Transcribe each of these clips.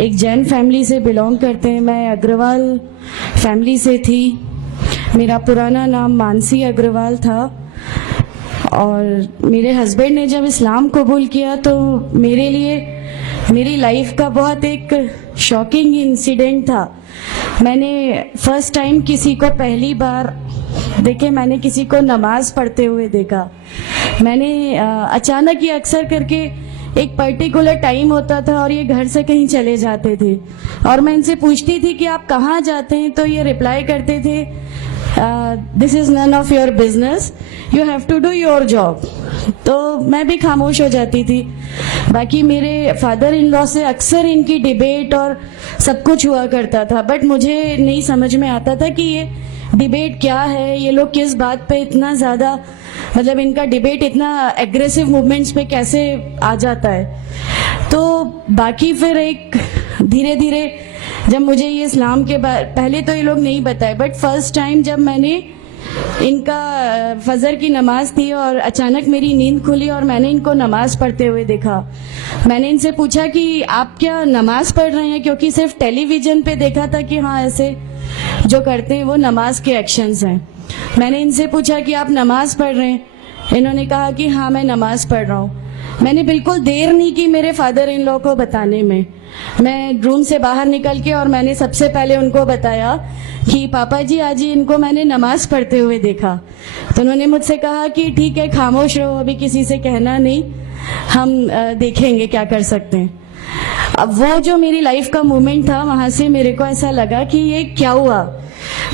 एक जैन फैमिली से बिलोंग करते हैं। मैं अग्रवाल फैमिली से थी। मेरा पुराना नाम मानसी अग्रवाल था और मेरे हस्बैंड ने जब इस्लाम कबूल किया तो मेरे लिए मेरी लाइफ का बहुत एक शॉकिंग इंसिडेंट था। मैंने फर्स्ट टाइम किसी को पहली बार देखे, मैंने किसी को नमाज पढ़ते हुए देखा। मैंने अचानक ही अक्सर करके एक पर्टिकुलर टाइम होता था और ये घर से कहीं चले जाते थे और मैं इनसे पूछती थी कि आप कहाँ जाते हैं, तो ये रिप्लाई करते थे this is none of your business, you have to do your job. तो मैं भी खामोश हो जाती थी। बाकी मेरे फादर इन लॉ से अक्सर इनकी डिबेट और सब कुछ हुआ करता था, बट मुझे नहीं समझ में आता था कि ये डिबेट क्या है, ये लोग किस बात पे इतना ज़्यादा, मतलब इनका डिबेट इतना एग्रेसिव मूवमेंट्स पे कैसे आ जाता है। तो बाकी फिर एक धीरे धीरे जब मुझे ये इस्लाम के पहले तो ये लोग नहीं बताए, बट फर्स्ट टाइम जब मैंने इनका फजर की नमाज थी और अचानक मेरी नींद खुली और मैंने इनको नमाज पढ़ते हुए देखा। मैंने इनसे पूछा कि आप क्या नमाज पढ़ रहे हैं, क्योंकि सिर्फ टेलीविजन पे देखा था कि हाँ ऐसे जो करते हैं वो नमाज के एक्शंस हैं। मैंने इनसे पूछा कि आप नमाज पढ़ रहे हैं, इन्होंने कहा कि हाँ मैं नमाज पढ़ रहा हूँ। मैंने बिल्कुल देर नहीं की मेरे फादर इन लॉ को बताने में। मैं रूम से बाहर निकल के और मैंने सबसे पहले उनको बताया कि पापा जी आज ही इनको मैंने नमाज पढ़ते हुए देखा। तो उन्होंने मुझसे कहा कि ठीक है खामोश रहो, अभी किसी से कहना नहीं, हम देखेंगे क्या कर सकते हैं। अब वो जो मेरी लाइफ का मोमेंट था, वहां से मेरे को ऐसा लगा कि ये क्या हुआ,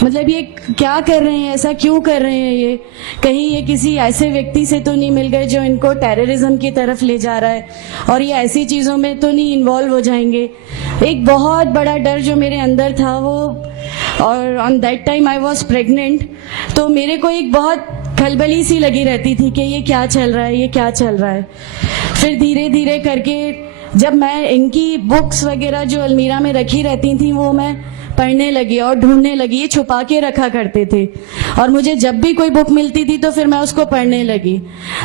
मतलब ये क्या कर रहे हैं, ऐसा क्यों कर रहे हैं, ये कहीं ये किसी ऐसे व्यक्ति से तो नहीं मिल गए जो इनको टेररिज्म की तरफ ले जा रहा है और ये ऐसी चीज़ों में तो नहीं इन्वॉल्व हो जाएंगे। एक बहुत बड़ा डर जो मेरे अंदर था वो, और on that time I was pregnant, तो मेरे को एक बहुत खलबली सी लगी रहती थी कि ये क्या चल रहा है, ये क्या चल रहा है। फिर धीरे धीरे करके जब मैं इनकी बुक्स वगैरह जो अलमीरा में रखी रहती थी वो मैं पढ़ने लगी और ढूंढने लगी। ये छुपा के रखा करते थे और मुझे जब भी कोई बुक मिलती थी तो फिर मैं उसको पढ़ने लगी।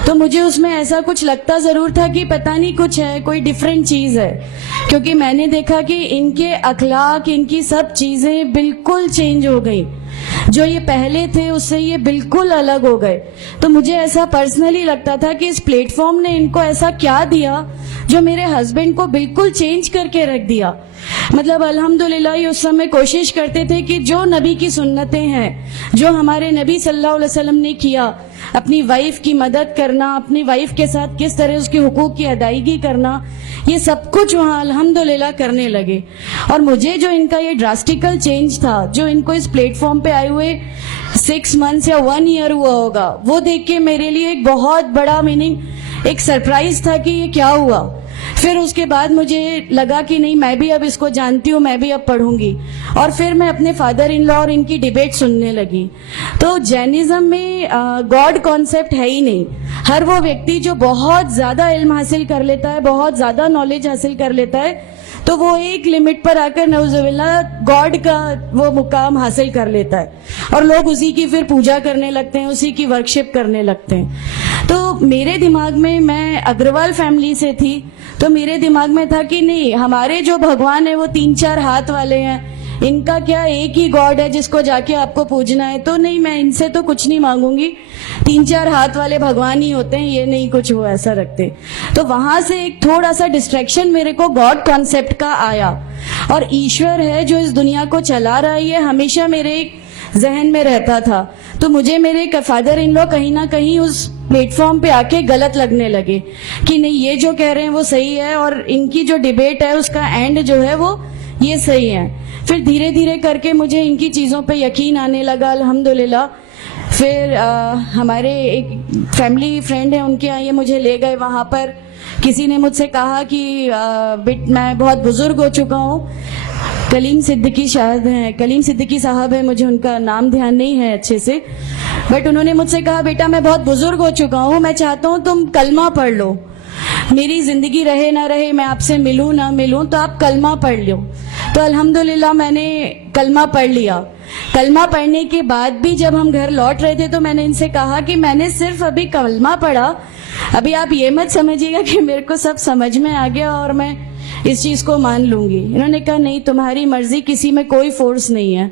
तो मुझे उसमें ऐसा कुछ लगता ज़रूर था कि पता नहीं कुछ है, कोई डिफरेंट चीज़ है, क्योंकि मैंने देखा कि इनके अखलाक, इनकी सब चीज़ें बिल्कुल चेंज हो गई। जो ये पहले थे उससे ये बिल्कुल अलग हो गए। तो मुझे ऐसा पर्सनली लगता था कि इस प्लेटफॉर्म ने इनको ऐसा क्या दिया जो मेरे हस्बैंड को बिल्कुल चेंज करके रख दिया। मतलब अल्हम्दुलिल्लाह ये उस समय कोशिश करते थे कि जो नबी की सुन्नतें हैं, जो हमारे नबी सल्लल्लाहु अलैहि वसल्लम ने किया, अपनी वाइफ की मदद करना, अपनी वाइफ के साथ किस तरह उसके हुकूक की अदायगी करना, ये सब कुछ वहाँ अल्हम्दुलिल्लाह करने लगे। और मुझे जो इनका ये ड्रास्टिकल चेंज था, जो इनको इस प्लेटफॉर्म पे आए हुए 6 मंथ्स या 1 ईयर हुआ होगा, वो देख के मेरे लिए एक बहुत बड़ा मीनिंग, एक सरप्राइज था कि ये क्या हुआ। फिर उसके बाद मुझे लगा कि नहीं, मैं भी अब इसको जानती हूँ, मैं भी अब पढ़ूंगी। और फिर मैं अपने फादर इन लॉ और इनकी डिबेट सुनने लगी। तो जैनिज्म में गॉड कॉन्सेप्ट है ही नहीं। हर वो व्यक्ति जो बहुत ज़्यादा इल्म हासिल कर लेता है, बहुत ज़्यादा नॉलेज हासिल कर लेता है, तो वो एक लिमिट पर आकर नऊजुबिल्लाह गॉड का वो मुकाम हासिल कर लेता है और लोग उसी की फिर पूजा करने लगते हैं, उसी की वर्कशिप करने लगते हैं। तो मेरे दिमाग में, मैं अग्रवाल फैमिली से थी, तो मेरे दिमाग में था कि नहीं, हमारे जो भगवान है वो 3-4 हाथ वाले हैं, इनका क्या एक ही गॉड है जिसको जाके आपको पूजना है। तो नहीं, मैं इनसे तो कुछ नहीं मांगूंगी, 3-4 हाथ वाले भगवान ही होते हैं, ये नहीं कुछ वो ऐसा रखते। तो वहां से एक थोड़ा सा डिस्ट्रैक्शन मेरे को गॉड कॉन्सेप्ट का आया। और ईश्वर है जो इस दुनिया को चला रहा है, ये हमेशा मेरे एक जहन में रहता था। तो मुझे मेरे फादर इन लॉ कहीं ना कहीं उस प्लेटफॉर्म पे आके गलत लगने लगे कि नहीं, ये जो कह रहे हैं वो सही है और इनकी जो डिबेट है उसका एंड जो है वो ये सही है। फिर धीरे धीरे करके मुझे इनकी चीज़ों पे यकीन आने लगा अल्हम्दुलिल्लाह। फिर हमारे एक फैमिली फ्रेंड है, उनके यहाँ ये मुझे ले गए। वहाँ पर किसी ने मुझसे कहा कि मैं बहुत बुजुर्ग हो चुका हूँ, कलीम सिद्दीकी साहब है, मुझे उनका नाम ध्यान नहीं है अच्छे से, बट उन्होंने मुझसे कहा बेटा मैं बहुत बुजुर्ग हो चुका हूँ, मैं चाहता हूँ तुम कलमा पढ़ लो, मेरी जिंदगी रहे ना रहे, मैं आपसे मिलूं ना मिलूं, तो आप कलमा पढ़ लो। तो अल्हम्दुलिल्लाह मैंने कलमा पढ़ लिया। कलमा पढ़ने के बाद भी जब हम घर लौट रहे थे तो मैंने इनसे कहा कि मैंने सिर्फ अभी कलमा पढ़ा, अभी आप ये मत समझिएगा कि मेरे को सब समझ में आ गया और मैं इस चीज़ को मान लूँगी। इन्होंने कहा नहीं, तुम्हारी मर्जी, किसी में कोई फोर्स नहीं है।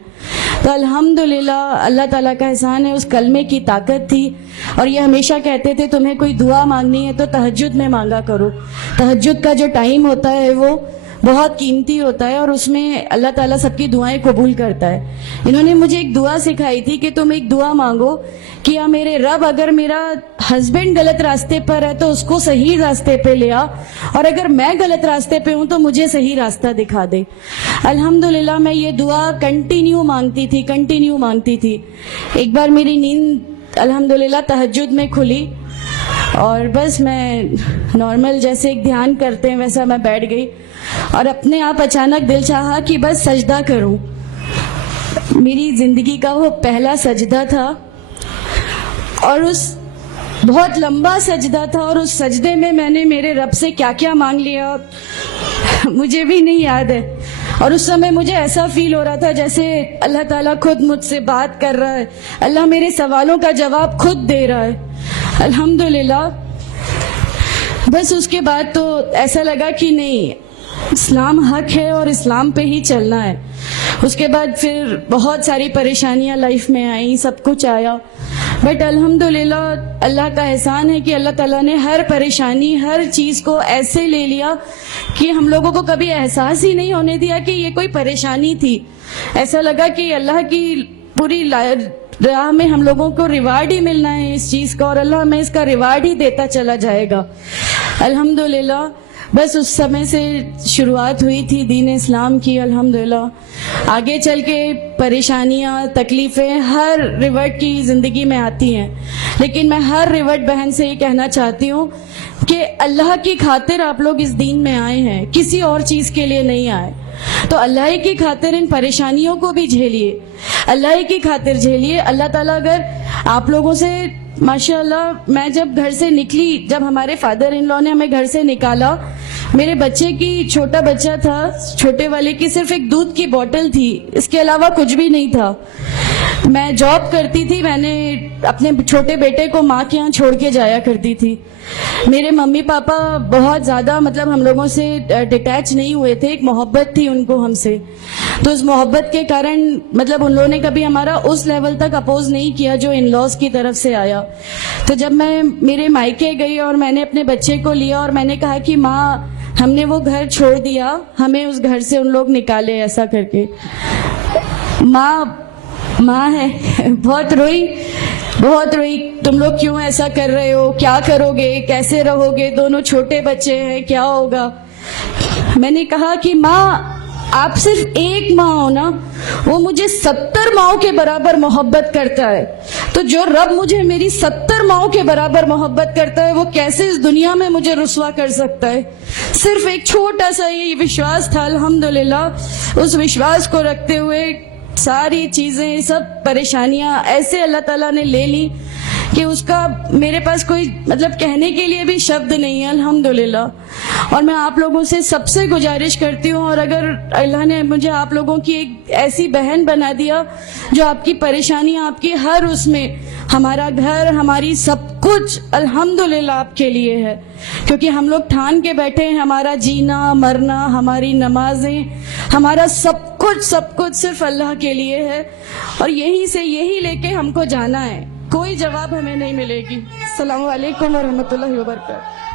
तो अल्हम्दुलिल्लाह अल्लाह ताला का एहसान है, उस कलमे की ताकत थी। और ये हमेशा कहते थे तुम्हें कोई दुआ मांगनी है तो तहज्जुद में मांगा करो। तहज्जुद का जो टाइम होता है वो बहुत कीमती होता है और उसमें अल्लाह ताला सबकी दुआएं कबूल करता है। इन्होंने मुझे एक दुआ सिखाई थी कि तुम एक दुआ मांगो कि या मेरे रब, अगर मेरा हस्बैंड गलत रास्ते पर है तो उसको सही रास्ते पे ले आ, और अगर मैं गलत रास्ते पे हूं तो मुझे सही रास्ता दिखा दे। अल्हम्दुलिल्लाह मैं ये दुआ कंटिन्यू मांगती थी। एक बार मेरी नींद अल्हम्दुलिल्लाह तहज्जुद में खुली और बस मैं नॉर्मल जैसे एक ध्यान करते हैं वैसा मैं बैठ गई और अपने आप अचानक दिल चाहा कि बस सजदा करूं। मेरी जिंदगी का वो पहला सजदा था और उस बहुत लंबा सजदा था और उस सजदे में मैंने मेरे रब से क्या क्या मांग लिया मुझे भी नहीं याद है। और उस समय मुझे ऐसा फील हो रहा था जैसे अल्लाह ताला खुद मुझसे बात कर रहा है, अल्लाह मेरे सवालों का जवाब खुद दे रहा है। अल्हम्दुलिल्लाह बस उसके बाद तो ऐसा लगा कि नहीं, इस्लाम हक है और इस्लाम पे ही चलना है। उसके बाद फिर बहुत सारी परेशानियां लाइफ में आई, सब कुछ आया, बट अल्हम्दुलिल्लाह अल्लाह का एहसान है कि अल्लाह ताला ने हर परेशानी, हर चीज़ को ऐसे ले लिया कि हम लोगों को कभी एहसास ही नहीं होने दिया कि ये कोई परेशानी थी। ऐसा लगा कि अल्लाह की पूरी राह में हम लोगों को रिवार्ड ही मिलना है इस चीज़ का और अल्लाह हमें इसका रिवार्ड ही देता चला जाएगा। अल्हम्दुलिल्लाह बस उस समय से शुरुआत हुई थी दीन इस्लाम की। अल्हम्दुलिल्लाह आगे चल के परेशानियां, तकलीफ़ें हर रिवर्ट की ज़िंदगी में आती हैं, लेकिन मैं हर रिवर्ट बहन से ये कहना चाहती हूँ कि अल्लाह की खातिर आप लोग इस दीन में आए हैं, किसी और चीज़ के लिए नहीं आए। तो अल्लाह की खातिर इन परेशानियों को भी झेलिए, अल्लाह की खातिर झेलिए। अल्लाह ताला अगर आप लोगों से, माशाल्लाह मैं जब घर से निकली, जब हमारे फादर इन लॉ ने हमें घर से निकाला, मेरे बच्चे की, छोटा बच्चा था, छोटे वाले की सिर्फ एक दूध की बोतल थी, इसके अलावा कुछ भी नहीं था। मैं जॉब करती थी, मैंने अपने छोटे बेटे को माँ के यहाँ छोड़ के जाया करती थी। मेरे मम्मी पापा बहुत ज़्यादा मतलब हम लोगों से डिटैच नहीं हुए थे, एक मोहब्बत थी उनको हमसे, तो उस मोहब्बत के कारण मतलब उन लोगों ने कभी हमारा उस लेवल तक अपोज नहीं किया जो इन लॉज की तरफ से आया। तो जब मैं मेरे मायके गई और मैंने अपने बच्चे को लिया और मैंने कहा कि माँ हमने वो घर छोड़ दिया, हमें उस घर से उन लोग निकाले, ऐसा करके माँ है बहुत रोई, तुम लोग क्यों ऐसा कर रहे हो, क्या करोगे, कैसे रहोगे, दोनों छोटे बच्चे हैं, क्या होगा। मैंने कहा कि माँ आप सिर्फ एक माँ हो ना, वो मुझे 70 माँओं के बराबर मोहब्बत करता है। तो जो रब मुझे मेरी 70 माँओं के बराबर मोहब्बत करता है वो कैसे इस दुनिया में मुझे रुसवा कर सकता है। सिर्फ एक छोटा सा ये विश्वास था। अल्हम्दुलिल्लाह उस विश्वास को रखते हुए सारी चीजें, सब परेशानियां ऐसे अल्लाह ताला ने ले ली कि उसका मेरे पास कोई मतलब कहने के लिए भी शब्द नहीं है। अल्हम्दुलिल्लाह। और मैं आप लोगों से सबसे गुजारिश करती हूँ, और अगर अल्लाह ने मुझे आप लोगों की एक ऐसी बहन बना दिया जो आपकी परेशानियां, आपकी हर उसमें, हमारा घर, हमारी सब कुछ अल्हम्दुलिल्लाह आपके लिए है, क्योंकि हम लोग ठान के बैठे हैं हमारा जीना मरना, हमारी नमाजें, हमारा सब कुछ सिर्फ अल्लाह के लिए है और यही लेके हमको जाना है। कोई जवाब हमें नहीं मिलेगी। अस्सलामु अलैकुम व रहमतुल्लाहि व बरकातहू।